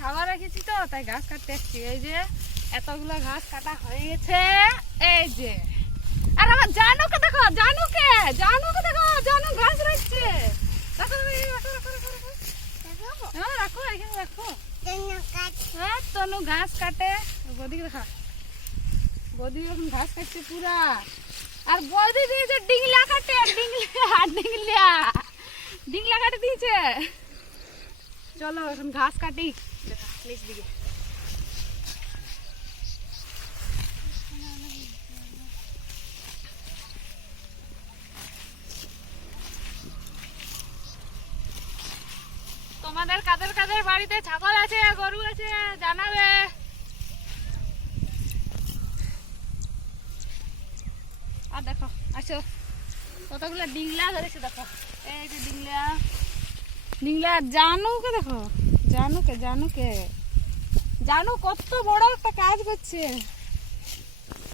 ছাগল রেখেছি তো তাই ঘাস কাটতে এসছি। এই যে এতগুলো ঘাস কাটা হয়ে গেছে। এই যে আর আমার জানুকে দেখো, জানুকে দেখো, জানু ঘাস রাখছে। রাখো হ্যাঁ রাখো, এখানে রাখো। হ্যাঁ তনু ঘাস কাটে। বৌদিকে দেখা, বৌদি এখন ঘাস কাটছে পুরা। আর বৌদি দিয়েছে ডিংলা কাটে, ডিংলা কাটে দিয়েছে। চলো এখন ঘাস কাটি নিচ দিকে। তোমাদের কাদের কাদের বাড়িতে ছাগল আছে, গরু আছে জানাবে। আর দেখো আসো কতগুলো ডিংলা ধরেছে দেখো। এই যে ডিংলা জানুকে দেখো, জানু কত বড় একটা কাজ করছে।